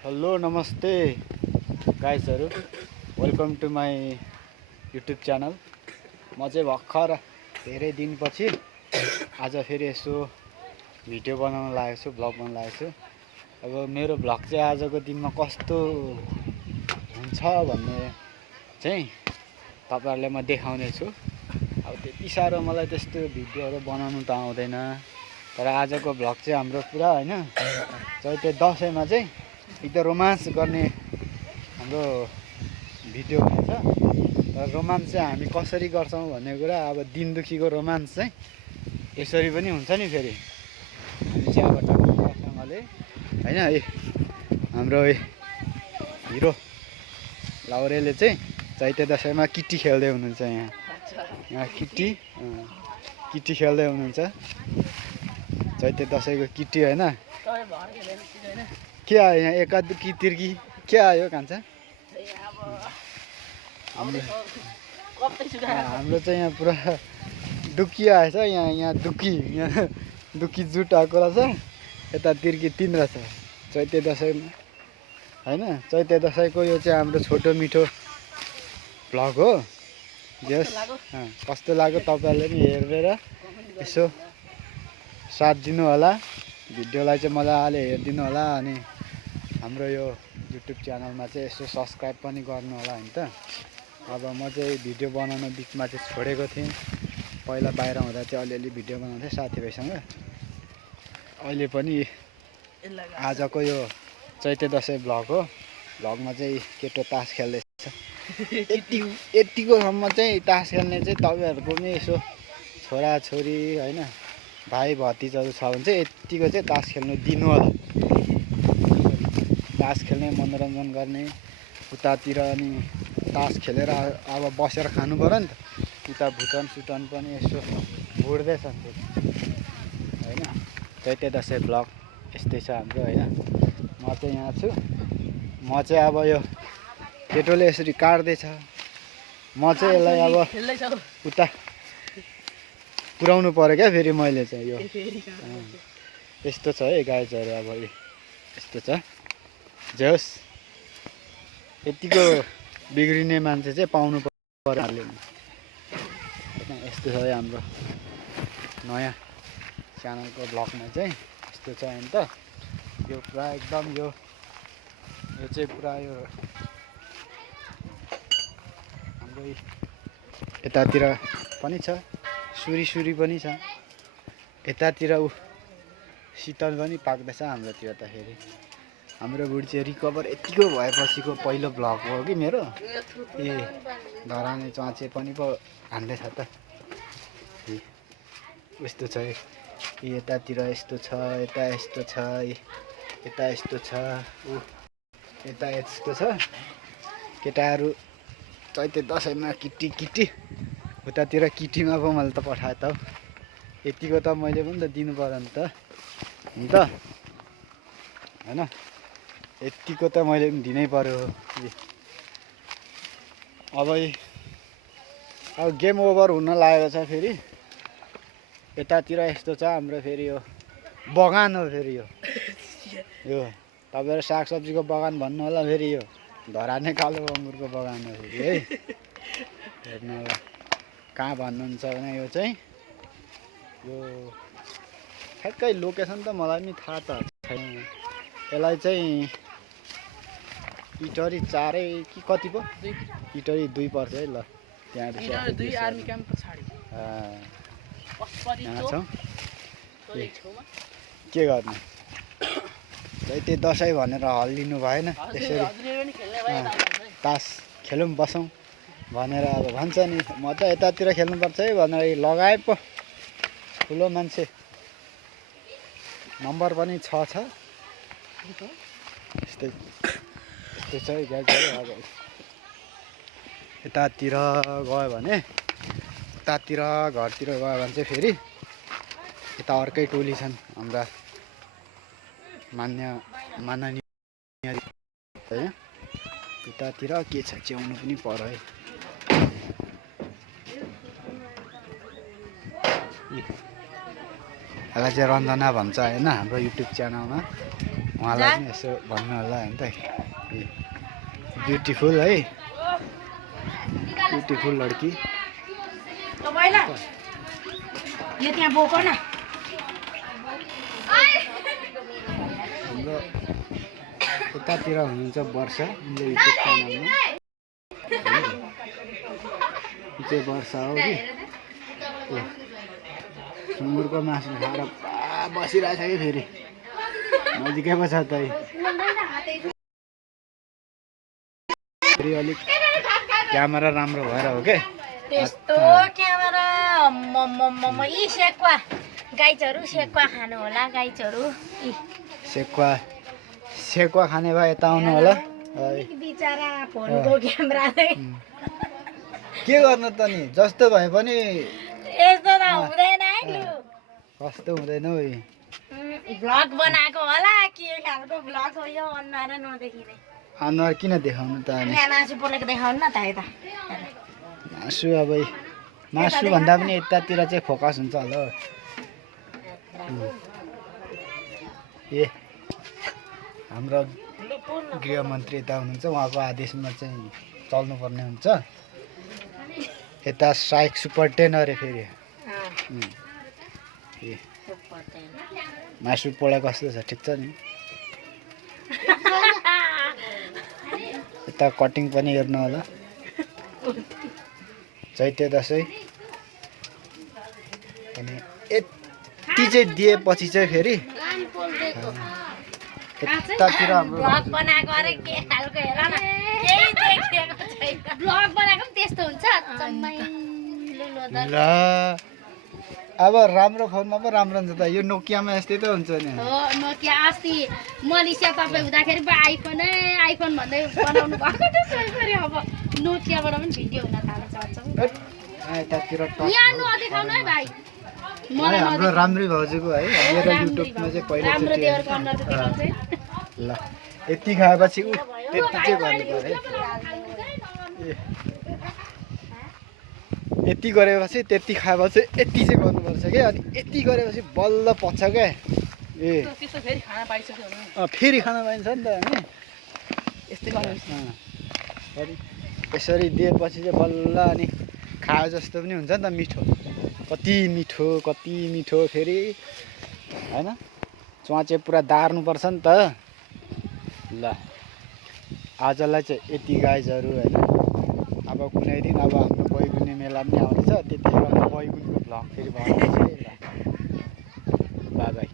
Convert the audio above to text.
Hello नमस्ते गाइजहरू, welcome to my YouTube channel. म चाहिँ भर्खर धेरै दिनपछि आज फेरि यसो भिडियो बनाउन लागेको छु, भ्लग बनाउन लागेको छु। अब मेरो भ्लग चाहिँ आजको दिनमा कस्तो हुन्छ भन्ने चाहिँ तपाईँहरूलाई म देखाउने छु। अब त्यति साह्रो मलाई त्यस्तो भिडियोहरू बनाउनु त आउँदैन, तर आजको भ्लग चाहिँ हाम्रो पुरा होइन चैते दसैँमा चाहिँ एकदम रोमान्स गर्ने हाम्रो भिडियो हुनेछ। तर रोमान्स चाहिँ हामी कसरी गर्छौँ भन्ने कुरा, अब दिन दुखीको रोमान्स चाहिँ यसरी पनि हुन्छ नि। फेरि हामी चाहिँ अब टक्कसँगले होइन हाम्रो हिरो लाउरेले चाहिँ चैते दसैँमा किटी खेल्दै हुनुहुन्छ। यहाँ किटी खेल्दै हुनुहुन्छ, चैते दसैँको किटी होइन। के आयो यहाँ एका दुकी तिर्की के आयो कान्छ? हाम्रो चाहिँ यहाँ पुरा दुकी आएछ। यहाँ दुकी जुट आएको रहेछ, यता तिर्की तिन रहेछ चैते दसैँमा होइन। चैते दसैँको यो चाहिँ हाम्रो छोटो मिठो भ्लग हो। जस कस्तो लाग्यो तपाईँहरूले पनि हेरेर यसो साथ दिनु होला, भिडियोलाई चाहिँ मजाले हेरिदिनु होला। अनि हाम्रो यो युट्युब च्यानलमा चाहिँ यसो सब्सक्राइब पनि गर्नु होला होइन त। अब म चाहिँ भिडियो बनाउन बिचमा चाहिँ छोडेको थिएँ। पहिला बाहिर हुँदा चाहिँ अलिअलि भिडियो बनाउँथेँ साथीभाइसँग। अहिले पनि आजको यो चैते दसैँ भ्लग हो। भ्लगमा चाहिँ केटो तास खेल्दैछ। यतिकोसम्म चाहिँ तास खेल्ने चाहिँ तपाईँहरूको पनि यसो छोराछोरी होइन भाइ भतिजाहरू छ भने चाहिँ यतिको चाहिँ तास खेल्नु दिनु होला। तास खेल्ने, मनोरञ्जन गर्ने उतातिर। अनि तास खेलेर अब बसेर खानु पऱ्यो नि त। उता भुटन सुटन पनि यसो उड्दैछ नि होइन। चैते दसैँ भ्लग यस्तै छ हाम्रो होइन। म चाहिँ यहाँ छु। म चाहिँ अब यो केटोले यसरी काट्दैछ, म चाहिँ यसलाई अब उता पुऱ्याउनु पऱ्यो क्या फेरि मैले चाहिँ। यो यस्तो छ है गाइजहरू, अब यस्तो छ। जे होस् यतिको बिग्रिने मान्छे चाहिँ पाउनु पर्यो होइन। यस्तो छ है हाम्रो नयाँ च्यानलको भ्लगमा चाहिँ यस्तो छ होइन त। यो पुरा एकदम यो चाहिँ पुरा यो हाम्रो यतातिर पनि छ, सुरी पनि छ। यतातिर शीतल पनि पाक्दैछ हाम्रोतिर त। फेरि हाम्रो बुढी चाहिँ रिकभर यतिको भएपछिको पहिलो भ्लग हो कि मेरो। धराने चाँचे पनि पो हान्दैछ त। यस्तो छ यतातिर यस्तो छ, यता यस्तो छ, यता यस्तो छ, यता यस्तो छ। केटाहरू चैते दसैँमा किटी उतातिर किटीमा पो मैले त पठाएँ त। यतिको त मैले पनि त दिनु पर्यो नि त होइन। यतिको त मैले पनि दिनै पर्यो। अब गेम ओभर हुन लागेको छ फेरि। यतातिर यस्तो छ हाम्रो फेरि यो बगान हो। फेरि यो तपाईँहरू सागसब्जीको बगान भन्नु होला। फेरि यो धराने कालो अङ्गुरको बगान हो फेरि है। हेर्नु होला कहाँ भन्नुहुन्छ भने यो चाहिँ यो ठ्याक्कै लोकेसन त मलाई पनि थाहा त छैन। यसलाई चाहिँ इटरी 4 कि कति पो इटरी 2 पर्छ है। ल त्यहाँदेखि यहाँ छौँ। के गर्नु चैते दसैँ भनेर हल्लिनु भएन। त्यसरी तास खेलौँ बसौँ भनेर अब भन्छ नि। म त यतातिर खेल्नुपर्छ है भनेर लगाए पो। ठुलो मान्छे नम्बर पनि छ। यस्तै छ है गाइजहरू। अब यतातिर गयो भने घरतिर गयो भने चाहिँ फेरि यता अर्कै टोली छन् हाम्रा माननीय होइन। यतातिर के छ च्याउनु पनि पर्यो है। यसलाई चाहिँ रञ्जना भन्छ होइन हाम्रो युट्युब च्यानलमा। उहाँलाई पनि यसो भन्नु होला होइन त ब्युटिफुल है ब्युटिफुल लड्की यो त्यहाँ बोको न हाम्रो यतातिर हुनुहुन्छ वर्षा मेरो युट्युब च्यानलमा चाहिँ वर्षा हो कि सुँगुरको मासु खाएर बसिरहेको छ कि फेरि नजिकै पो छ त फेरि अलिक क्यामेरा राम्रो भएर हो के त्यस्तो क्यामेरा यी सेकुवा गाइचहरू सेकुवा खानु होला गाइचहरू सेकुवा खाने भए यता आउनु होला बिचरा फोनको क्यामेरा के गर्नु त नि जस्तो भए पनि यस्तो त हुँदैन है लु कस्तो हुँदैन है भ्लग बनाएको होला के खालको भ्लग हो यो अनुहार नदेखिने अनुहार किन देखाउनु त अनि मासु पोलेको देखाउनु न त यता मासु अब मासु भन्दा पनि यतातिर चाहिँ फोकस हुन्छ होला ए हाम्रो गृहमन्त्री यता हुनुहुन्छ उहाँको आदेशमा चाहिँ चल्नुपर्ने हुन्छ यता साइक सुपर 10 अरे फेरि ए मासु पोला कस्तो छ ठिक छ नि यता कटिङ पनि हेर्नु होला चैते दसैँ अनि यति चाहिँ दिएपछि चाहिँ फेरि यतातिर हाम्रो भ्लग बनाएको अरे के खालको हेर न केही देखिएको छैन भ्लग बनाएको पनि त्यस्तो हुन्छ ल अब राम्रो फोनमा पो राम्रो हुन्छ त यो नोकियामा यस्तै त हुन्छ नि हो नोकिया अस्ति मलेसिया तपाईँ हुँदाखेरि पो आइफोन भन्दै बनाउनु भएको त्यसै गरी अब नोकियाबाट पनि भिडियो हुन थालेछ यतातिर यहाँ नदेखाउनु है भाइ हाम्रो राम्रै भाउजूको है मेरो युट्युबमा चाहिँ राम्रो पहिलो देवरको अनुहार चाहिँ देखाउँछ ल यति खाएपछि त्यति चाहिँ गर्नु पर्यो यति गरेपछि त्यति खाएपछि यति चाहिँ गर्नुपर्छ क्या अनि यति गरेपछि बल्ल पच्छ क्या ए फेरि खाना पाइन्छ नि त अनि यस्तै यसरी दिएपछि चाहिँ बल्ल अनि खाए जस्तो पनि हुन्छ नि त मिठो कति मिठो फेरि होइन च्वाचे पुरा दार्नुपर्छ नि त ल आजलाई चाहिँ यति गाइजहरू होइन अब कुनै दिन अब हाम्रो बैगुने मेला पनि आउँदैछ त्यतिखेर बैगुनको भ्लग फेरि बनाउँछु है ल बाई बाई